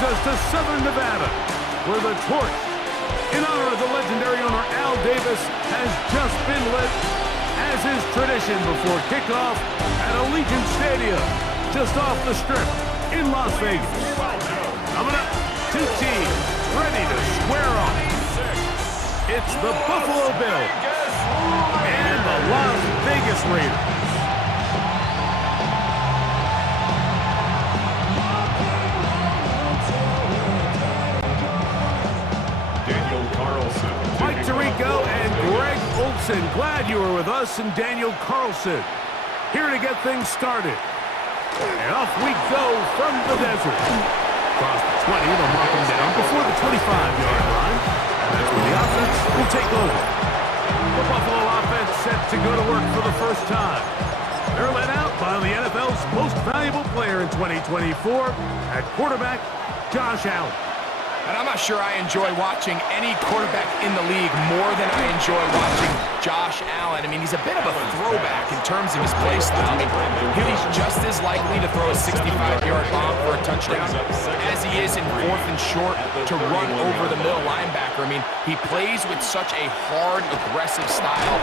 brings us to Southern Nevada, where the torch, in honor of the legendary owner Al Davis, has just been lit, as is tradition before kickoff at Allegiant Stadium, just off the Strip in Las Vegas. Coming up, two teams ready to square off. It's the Buffalo Bills and the Las Vegas Raiders. Mike Tirico and Greg Olson, glad you were with us, and Daniel Carlson here to get things started. And off we go from the desert. Across the 20, they'll mark him down before the 25-yard line. That's when the offense will take over. The Buffalo offense set to go to work for the first time. They're led out by the NFL's most valuable player in 2024 at quarterback, Josh Allen. And I'm not sure I enjoy watching any quarterback in the league more than I enjoy watching Josh Allen. I mean, he's a bit of a throwback in terms of his play style. I mean, he's just as likely to throw a 65-yard bomb for a touchdown as he is in 4th and short to run over the middle linebacker. I mean, he plays with such a hard, aggressive style.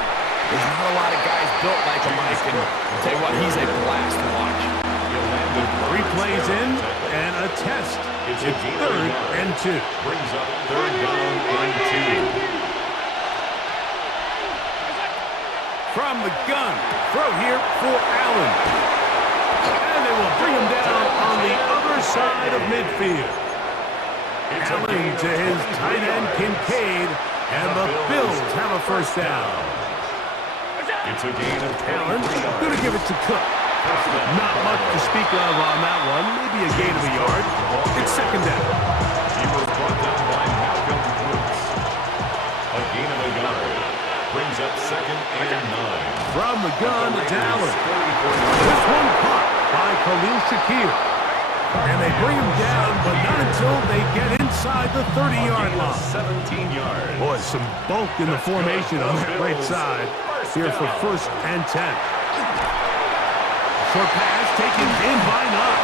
There's not a lot of guys built like him, Mike, and I'll tell you what, he's a blast to watch. 3 plays in and a test. It's 3rd and 2. Brings up 3rd down and 2. From the gun, throw here for Allen. And they will bring him down on the other side of midfield. Allen to his tight end Kincaid, and the Bills have a first down. It's a gain of Allen going to give it to Cook. Not much to speak of on that one. Maybe a gain of a yard. It's 2nd down. He was brought down by Malcolm Brooks. A gain of a yard. Brings up 2nd and 9. From the gun to Allen. This one caught by Khalil Shakir. And they bring him down, but not until they get inside the 30-yard line. 17 yards. Boy, some bulk in the formation on that right side. Here for 1st and 10. Short pass taken in by Knox.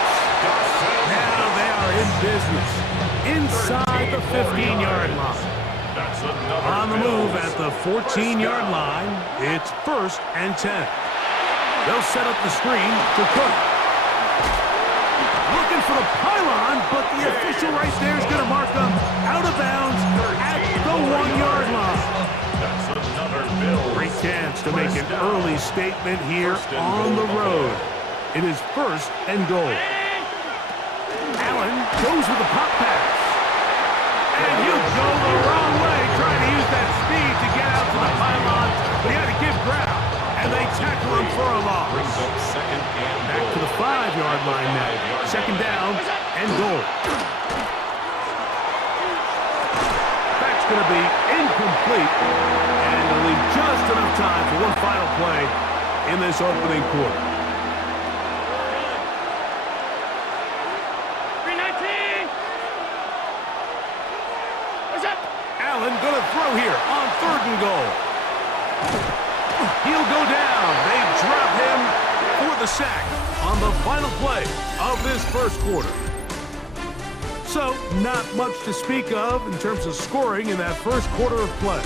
Now they are in business. Inside the 15-yard line. On the move at the 14-yard line, it's 1st and 10. They'll set up the screen to Cook. Looking for the pylon, but the official right there is going to mark them out of bounds at the 1-yard line. Great chance to make an early statement here on the road. It is 1st and goal. Allen goes with the pop pass. And he'll go the wrong way, trying to use that speed to get out to the pylon. But he had to give ground, and they tackle him for a loss. Brings up 2nd and Back to the 5-yard line now. 2nd down and goal. That's going to be incomplete, and it'll leave just enough time for one final play in this opening quarter. Allen going to throw here on 3rd and goal. He'll go down. They drop him for the sack on the final play of this 1st quarter. So, not much to speak of in terms of scoring in that 1st quarter of play.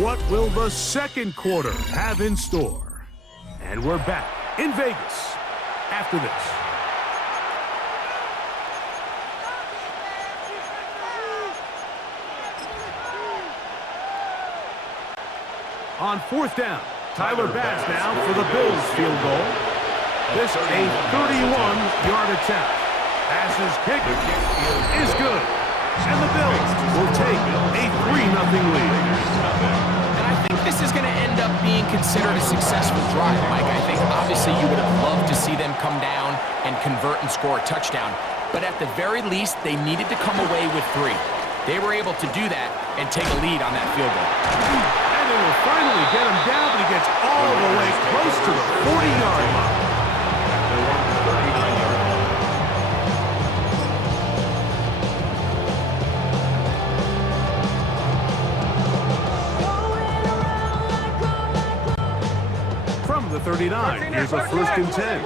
What will the 2nd quarter have in store? And we're back in Vegas after this. On 4th down, Tyler Bass now for the Bills field goal. This a 31-yard attempt. Bass's kick is good. And the Bills will take a 3-0 lead. And I think this is going to end up being considered a successful drive, Mike. I think obviously you would have loved to see them come down and convert and score a touchdown. But at the very least, they needed to come away with 3. They were able to do that and take a lead on that field goal. And they will finally get him down, but he gets all the way close to the 40-yard line. From the 39, here's a 1st and 10.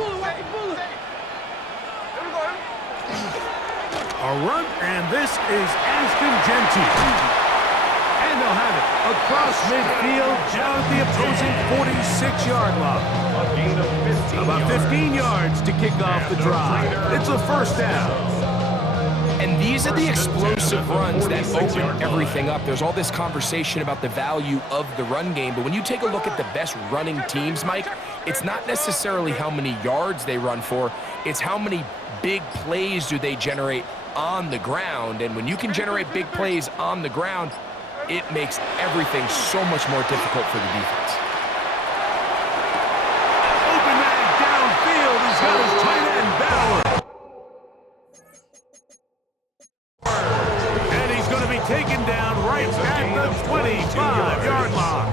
A run, and this is Ashton Genty. And they'll have it across midfield down at the opposing 46-yard line. About 15 yards to kick off the drive. It's a first down. And these are the explosive runs that open everything up. There's all this conversation about the value of the run game, but when you take a look at the best running teams, Mike, it's not necessarily how many yards they run for, it's how many big plays do they generate on the ground. And when you can generate big plays on the ground, it makes everything so much more difficult for the defense. Open man downfield. He's got his tight end, Bauer. And he's going to be taken down right at the 25-yard line.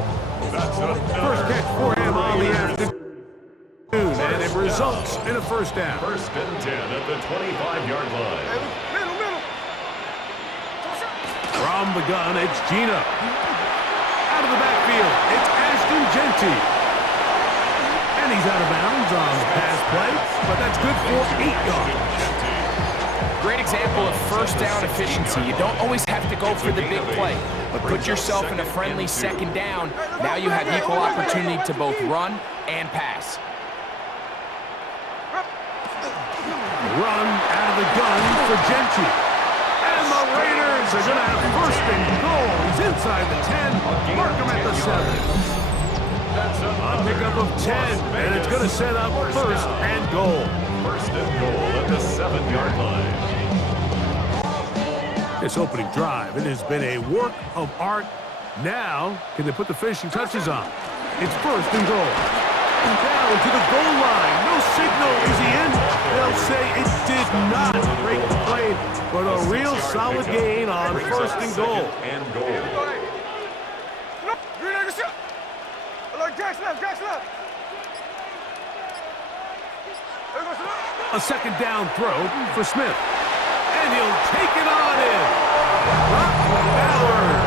First catch for him on the afternoon, and it results in a first down. First and 10 at the 25-yard line. From the gun, it's Gina. Out of the backfield, it's Ashton Genty. And he's out of bounds on the pass play, but that's good for 8 yards. Great example of first down efficiency. You don't always have to go for the big play, but put yourself in a friendly second down. Now you have equal opportunity to both run and pass. Run out of the gun for Genty. And the Raiders are going to have first and goal. He's inside the 10. Mark him at the 7. A pickup of 10, and it's going to set up first and goal. First and goal at the 7-yard line. This opening drive, it has been a work of art. Now, can they put the finishing touches on? It's first and goal. Down to the goal line. No signal. Is he in? They'll say it did not break the play, but a real solid gain on first and goal. A second down throw for Smith. And he'll take it on in. Bowers.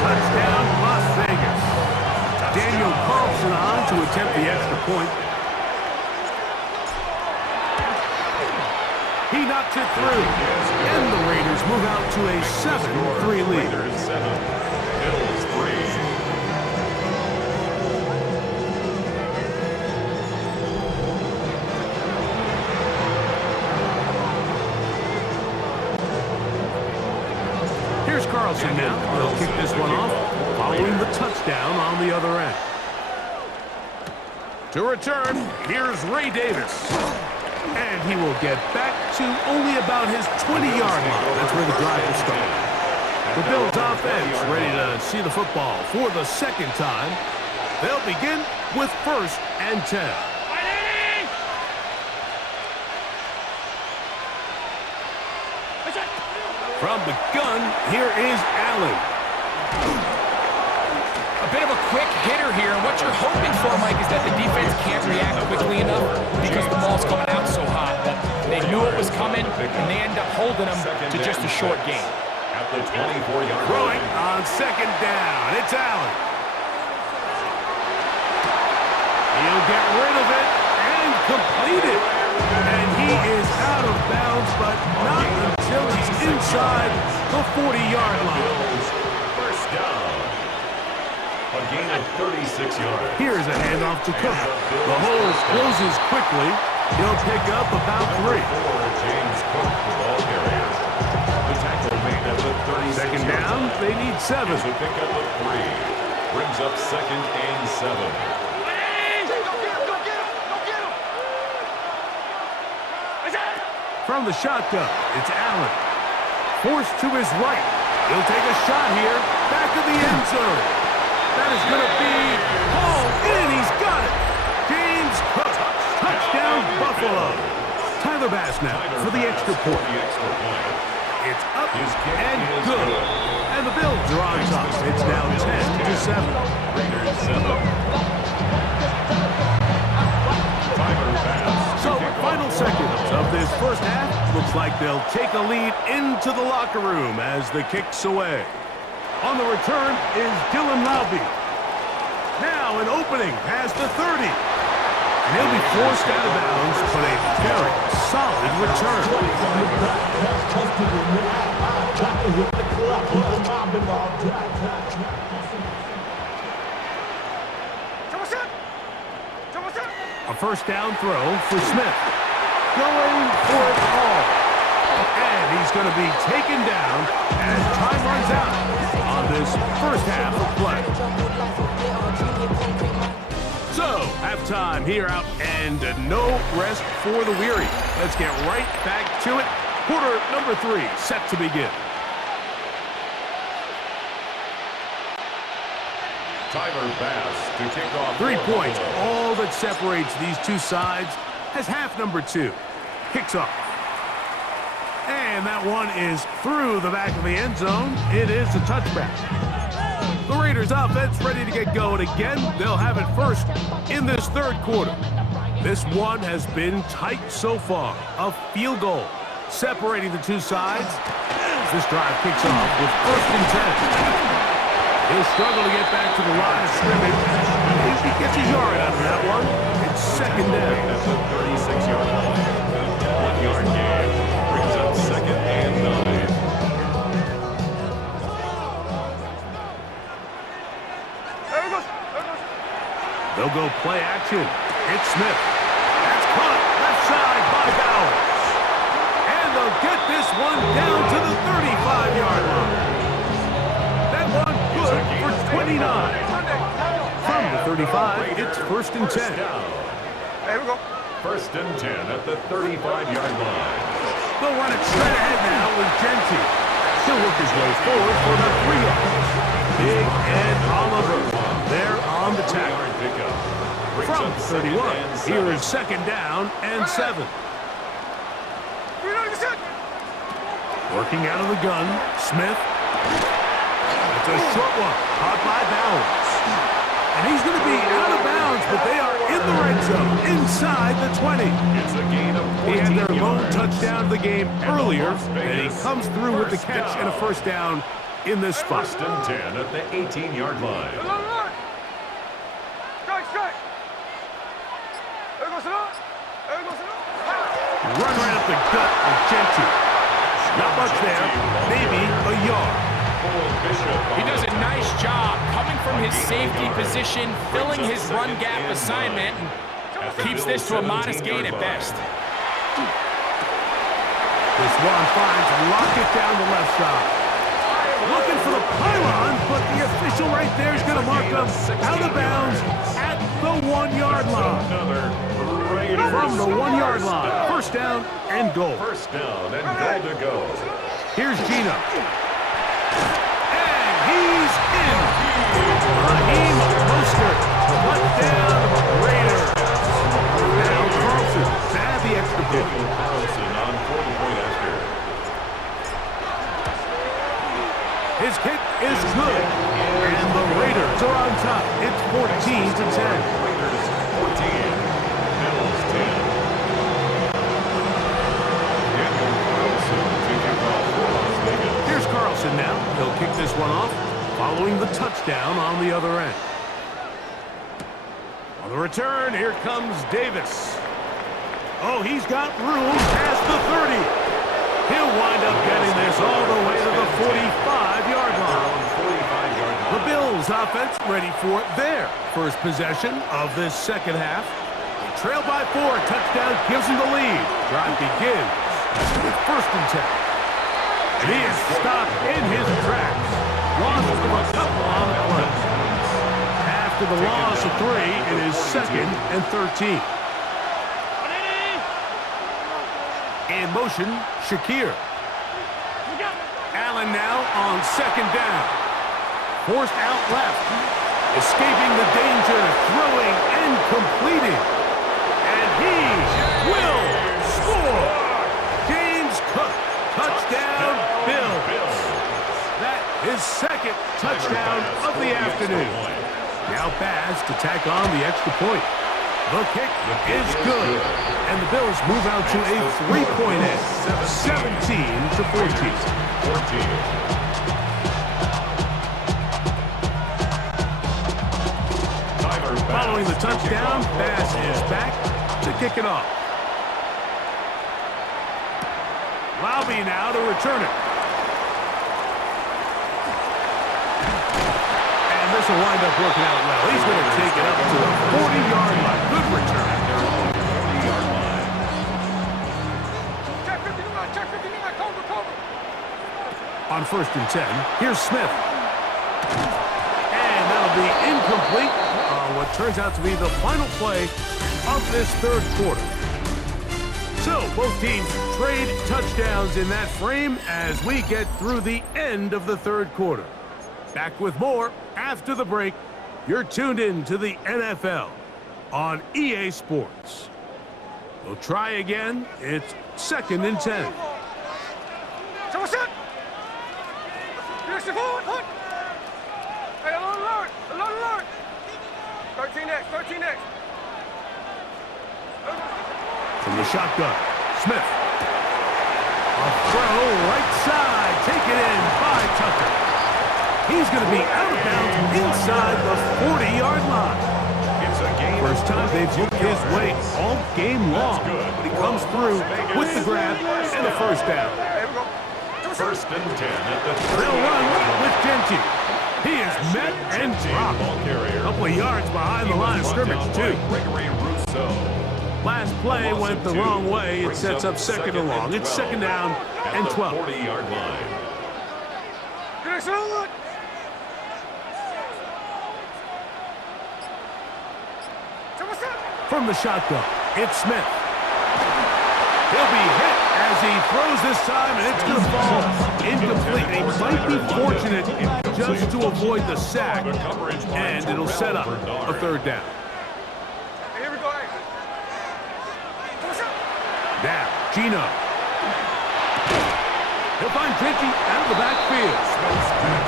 Touchdown, Las Vegas. Daniel Carlson on to attempt the extra point. He knocks it through. And the Raiders move out to a 7-3 lead. Raiders 7, Bills 3. Here's Carlson now. He'll kick this one off, following the touchdown on the other end. To return, here's Ray Davis. And he will get back to only about his 20-yard line. That's where the drive will start. The Bills offense ready to see the football for the second time. They'll begin with first and 10. From the gun, here is Allen. A bit of a quick hitter here, and what you're hoping for, Mike, is that the defense can't react quickly enough because the ball's coming out so hot. But they knew it was coming, and they end up holding them to just a short gain. At the 24-yard Throwing line. on second down, it's Allen. He'll get rid of it and complete it. And he is out of bounds, but not until he's inside the 40-yard line. First down. A gain of 36 yards. Here's a handoff to Cook. The hole closes quickly. He'll pick up about 3. James Cook, the ball carrier. The tackle made at the 36. Second down, they need 7. It's a pickup of 3. Brings up second and 7. From the shotgun, it's Allen. Forced to his right. He'll take a shot here. Back of the end zone. That is going to be hauled in. He's got it. James Cook. Touchdown, Buffalo. Tyler Bass now for the extra point. It's up and good. And the Bills are on top. It's now 10-7. Raiders 7. So, final seconds of this first half. Looks like they'll take a lead into the locker room as the kick's away. On the return is Dylan Laube. Now an opening past the 30. And he'll be forced out of bounds, but a very solid return. first down throw for Smith. Going for it all. And he's going to be taken down as time runs out on this first half of play. So, halftime here out, and no rest for the weary. Let's get right back to it. Quarter number 3 set to begin. Tyler Bass to kick off. 3 points, all that separates these two sides as half number 2 kicks off. And that one is through the back of the end zone. It is a touchback. The Raiders offense ready to get going again. They'll have it first in this third quarter. This one has been tight so far. A field goal separating the two sides. This drive kicks off with first and 10. He'll struggle to get back to the line of scrimmage. He gets a yard out of that one. It's second down. That's a 36-yard line. 1-yard gain. Brings up second and 9. They'll go play action. It's Smith. That's caught left side by Bowers. And they'll get this one down to the 35-yard line. That one good for 29. From the 35, it's first and 10. Here we go. First and 10 at the 35-yard line. They'll run it straight ahead now with Genty. He'll work his way forward for the 3 yards. Big and Oliver. They're on the tackle. From 31, here is second down and 7. Working out of the gun, Smith. It's a short one, caught by Bowers. And he's going to be out of bounds, but they are in the red zone, inside the 20. It's a gain of 14 He had their lone yards. touchdown of the game earlier, and he comes through with the catch and a first down in this spot. First and 10 at the 18-yard line. Run right up the gut of Genty. Not much there, maybe a yard. He does a nice job coming from his safety position, filling his run gap assignment, and keeps this to a modest gain at best. This one finds Lockett down the left side. Looking for the pylon, but the official right there is going to mark him out of bounds at the 1-yard line. From the 1-yard line, first down and goal. First down and goal to go. Here's Gino. And he's in. Raheem Mostert, touchdown Raiders. Now Carlson to add the extra point. Carlson on 40-point after. His kick is good. And the Raiders are on top. It's 14-10. Raiders 14. Bills 10. Daniel Carlson to kick off for Las Vegas. Here's Carlson now. He'll kick this one off, following the touchdown on the other end. On the return, here comes Davis. Oh, he's got room past the 30. He'll wind up getting this all the way to the 45-yard line. The Bills offense ready for their first possession of this second half. They trail by 4. Touchdown gives them the lead. Drive begins with first and 10. And he is stopped in his tracks. Loss of a couple on the play. After the loss of 3, it is second and 13. In motion, Shakir. Allen now on second down. Forced out left. Escaping the danger, throwing and completing. And he will score. James Cook, touchdown Bills. That is second touchdown of the afternoon. Now Baz to tack on the extra point. The kick is good. And the Bills move out to a 3-point edge, 17-14. Following the touchdown, Bass is back to kick it off. Laube now to return it. And this will wind up working out well. He's going to take it up to the 40-yard line. Good return. On 1st and 10, here's Smith. And that'll be incomplete on what turns out to be the final play of this third quarter. So, both teams trade touchdowns in that frame as we get through the end of the third quarter. Back with more after the break. You're tuned in to the NFL on EA Sports. We'll try again. It's 2nd and 10. Hey, alert! 13 next. From the shotgun, Smith. A throw right side, taken in by Tucker. He's going to be out of bounds inside the 40-yard line. First time they've looked his way all game long, but he comes through with the grab and a first down. 1st and 10 at the 30. They'll run with Genty. He is met and dropped. A couple of yards behind the line of scrimmage, too. Last play went the wrong way. It sets up 2nd and long. It's 2nd down and 12. 40-yard line. From the shotgun, it's Smith. He'll be hit as he throws this time, and it's going to fall incomplete. He might be fortunate just to avoid the sack, and it'll set up a 3rd down. Here we go. Now, Gino. He'll find Genty out of the backfield.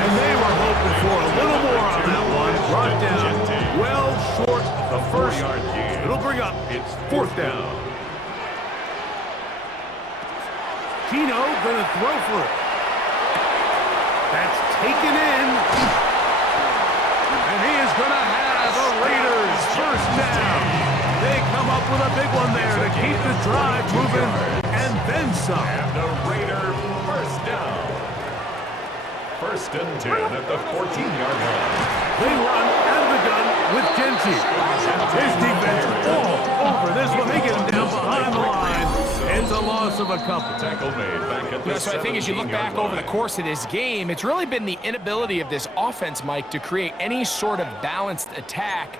And they were hoping for a little more on that one. Brought down well short of the first. It'll bring up 4th down. Gino gonna throw for it. That's taken in. And he is gonna have a Raiders 1st down. They come up with a big one there to keep the drive moving and then some. And the Raider 1st down. 1st and 10 at the 14-yard line. They run out of the gun with Genty. His defense all over this one. They get him down behind the line. It's a loss of a couple. Tackle made back at the So I think as you look back over the course of this game, it's really been the inability of this offense, Mike, to create any sort of balanced attack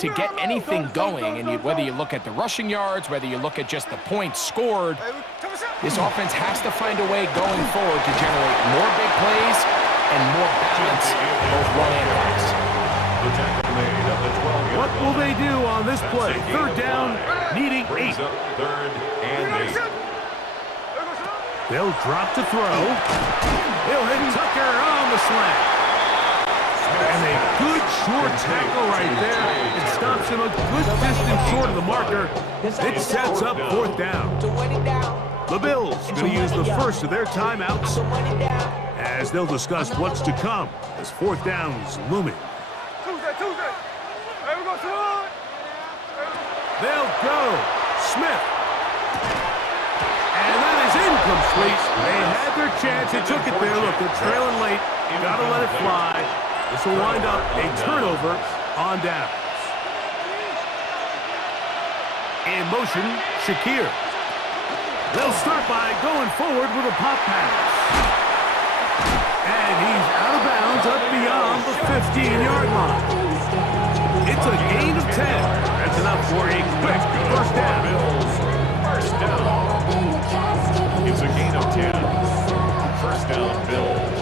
to get anything going. And whether you look at the rushing yards, whether you look at just the points scored, this offense has to find a way going forward to generate more big plays and more balance, both run and pass. The tackle made at the 12-yard What will they do on this play? 3rd down, needing 8. Brings up 3rd and 8. They'll drop to throw. He'll hit Tucker on the slant. And a good short tackle right there. It stops him a good distance short of the marker. It sets up 4th down. The Bills going to use the first of their timeouts as they'll discuss what's to come as 4th down is looming. Tuesday. Hey, we go, Simone. They'll go. Smith. And that is incomplete. They had their chance. They took it there. Look, they're trailing late. Got to let it fly. This will wind up a turnover on downs. In motion, Shakir. They'll start by going forward with a pop pass. And he's out of bounds up beyond the 15-yard line. It's a gain of 10. That's enough for a quick 1st down. Bills 1st down. It's a gain of 10. 1st down, Bills.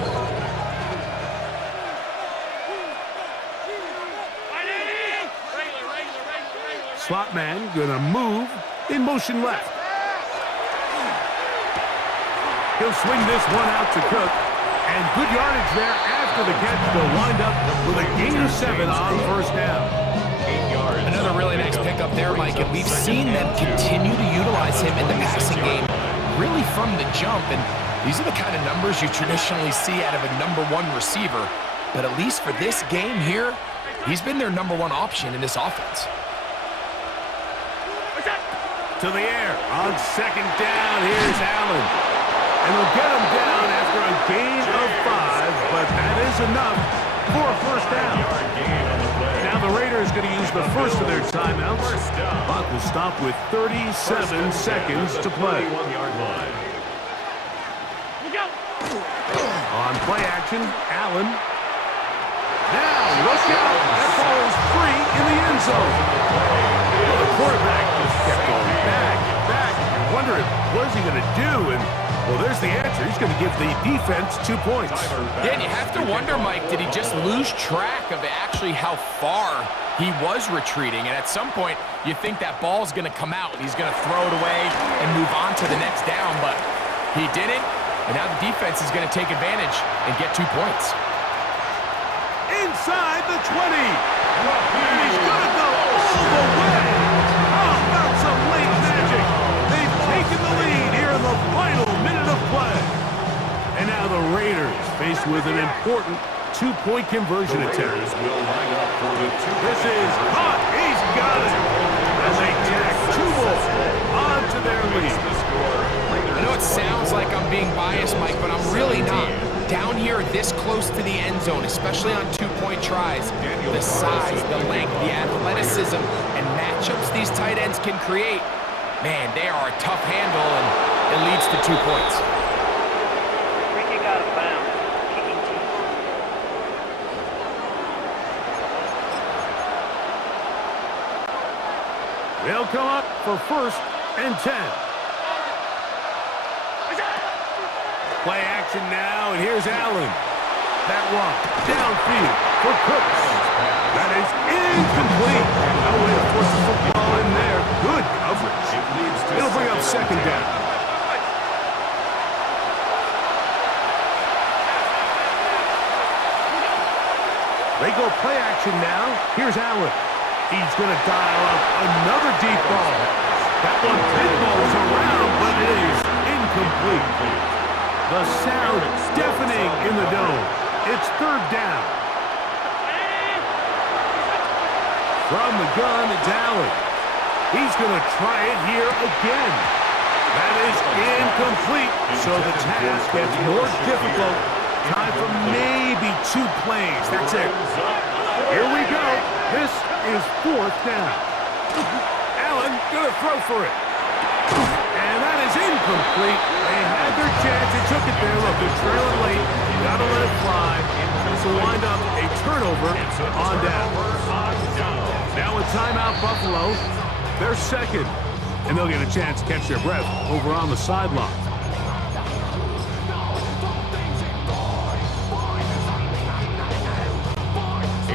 Slot man gonna move in motion left. He'll swing this one out to Cook. And good yardage there after the catch. They'll wind up with a gain of 7 on 1st down. 8 yards. Another really nice pickup there, Mike, and we've seen them continue to utilize him in the passing game really from the jump, and these are the kind of numbers you traditionally see out of a #1 receiver, but at least for this game here, he's been their #1 option in this offense. To the air on 2nd down. Here's Allen. And we'll get him down after a gain of 5, but that is enough for a 1st down. Now the Raiders going to use the first of their timeouts. Clock will stop with 37 seconds to play. 31-yard line. On play action, Allen. Now, look out. That ball is free in the end zone. Well, the quarterback just kept going back and back. You're wondering, what is he going to do? And, well, there's the answer. He's going to give the defense 2 points. Yeah, and you have to wonder, Mike, did he just lose track of actually how far he was retreating? And at some point, you think that ball's going to come out, and he's going to throw it away and move on to the next down, but he didn't, and now the defense is going to take advantage and get 2 points. Inside the 20. And he's going to go all the way. How about some late magic? They've taken the lead here in the final minute of play. And now the Raiders faced with an important 2-point conversion attempt. This is caught. He's got it. As they tack 2 more onto their lead. I know it sounds like I'm being biased, Mike, but I'm really not. Down here this close to the end zone, especially on 2-point tries, the size, the length, the athleticism, and matchups these tight ends can create, man, they are a tough handle, and it leads to 2 points. Free kick out of bounds. Kicking team. They'll come up for 1st and 10. Play action now, and here's Allen. That one downfield for Cooks. That is incomplete. No way to force the football in there. Good coverage. It'll bring up 2nd down. They go play action now. Here's Allen. He's going to dial up another deep ball. That one pinballs around, but it is incomplete. The sound deafening in the dome. It's 3rd down. From the gun, it's Allen. He's going to try it here again. That is incomplete, so the task gets more difficult. Time for maybe 2 plays. That's it. Here we go. This is 4th down. Allen going to throw for it. And that is incomplete. They had their chance. They took it there. Look, they're trailing late. You got to let it fly. This will wind up a turnover on down. Now a timeout, Buffalo. They're 2nd. And they'll get a chance to catch their breath over on the sideline.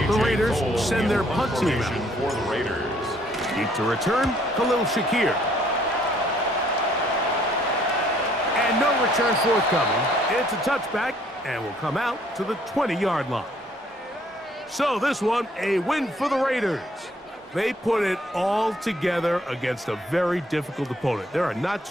The Raiders send their punt team out. Deep to return, Khalil Shakir. And no return forthcoming. It's a touchback, and will come out to the 20-yard line. So this one, a win for the Raiders. They put it all together against a very difficult opponent. There are not too